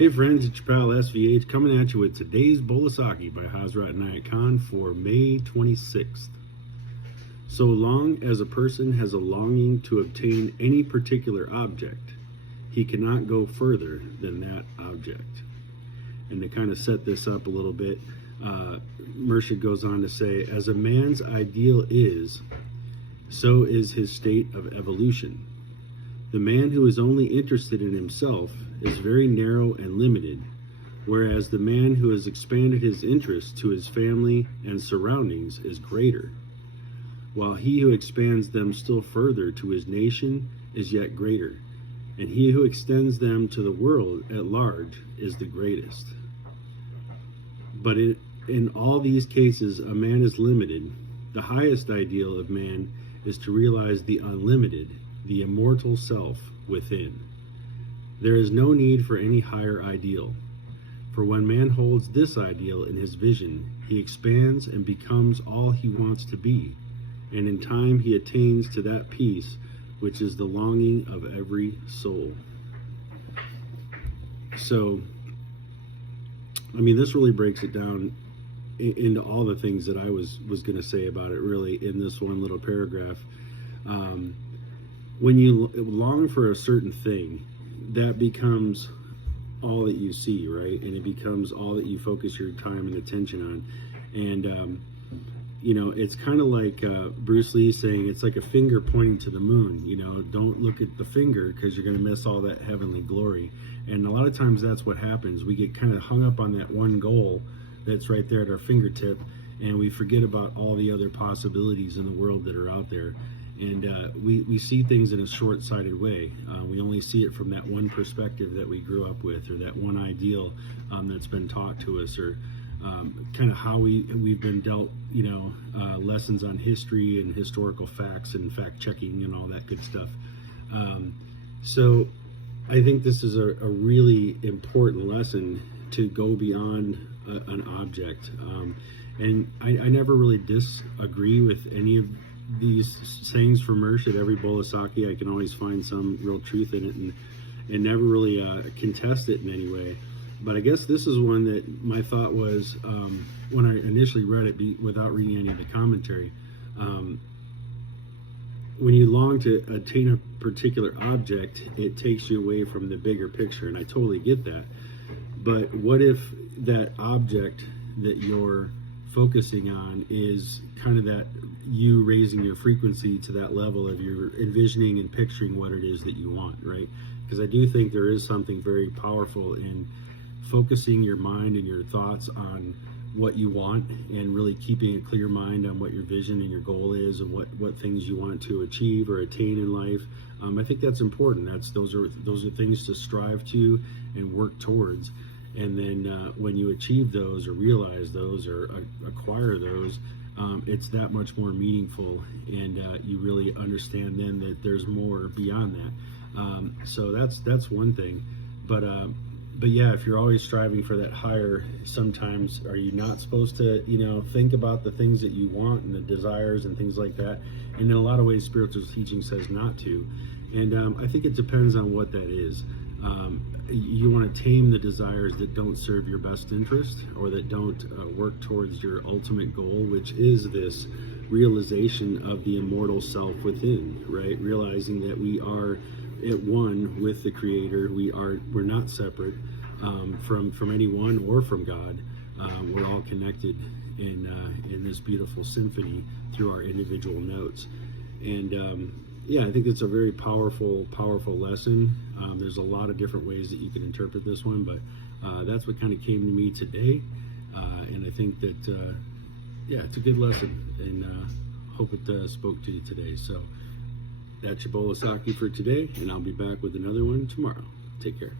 Hey friends, it's your pal SVH coming at you with today's bowl of Saki by Hazrat Inayat Khan for May 26th. So long as a person has a longing to obtain any particular object, he cannot go further than that object. And to kind of set this up a little bit, Murshid goes on to say, as a man's ideal is, so is his state of evolution. The man who is only interested in himself is very narrow and limited, whereas the man who has expanded his interest to his family and surroundings is greater, while he who expands them still further to his nation is yet greater, and he who extends them to the world at large is the greatest. But in all these cases, a man is limited. The highest ideal of man is to realize the unlimited, the immortal self within. There is no need for any higher ideal, for when man holds this ideal in his vision, he expands and becomes all he wants to be, and in time he attains to that peace which is the longing of every soul. So, I mean, this really breaks it down into all the things that I was going to say about it, really, in this one little paragraph. When you long for a certain thing, that becomes all that you see, right? And it becomes all that you focus your time and attention on. And, it's kind of like Bruce Lee saying, it's like a finger pointing to the moon. Don't look at the finger because you're going to miss all that heavenly glory. And a lot of times that's what happens. We get kind of hung up on that one goal that's right there at our fingertip, and we forget about all the other possibilities in the world that are out there. And we see things in a short-sighted way. We only see it from that one perspective that we grew up with, or that one ideal that's been taught to us, or kind of how we've been dealt, lessons on history and historical facts and fact-checking and all that good stuff. So I think this is a really important lesson to go beyond an object. And I never really disagree with any of these sayings from Murshid. Every bowl of Saki, I can always find some real truth in it, and never really contest it in any way. But I guess this is one that my thought was, when I initially read it, without reading any of the commentary, when you long to attain a particular object, it takes you away from the bigger picture, and I totally get that. But what if that object that you're focusing on is kind of that you raising your frequency to that level of your envisioning and picturing what it is that you want, right? Because I do think there is something very powerful in focusing your mind and your thoughts on what you want, and really keeping a clear mind on what your vision and your goal is, and what things you want to achieve or attain in life. I think that's important. Those are things to strive to and work towards. And then when you achieve those, or realize those, or acquire those, it's that much more meaningful, and you really understand then that there's more beyond that. So that's one thing. But yeah, if you're always striving for that higher, sometimes are you not supposed to, think about the things that you want and the desires and things like that? And in a lot of ways, spiritual teaching says not to. And I think it depends on what that is. You want to tame the desires that don't serve your best interest, or that don't work towards your ultimate goal, which is this realization of the immortal self within, right? Realizing that we are at one with the Creator. We're not separate from anyone or from God. We're all connected in this beautiful symphony through our individual notes. And yeah, I think it's a very powerful lesson. There's a lot of different ways that you can interpret this one, but that's what kind of came to me today. And I think that, yeah, it's a good lesson, and hope it spoke to you today. So that's your bowl of Saki for today, and I'll be back with another one tomorrow. Take care.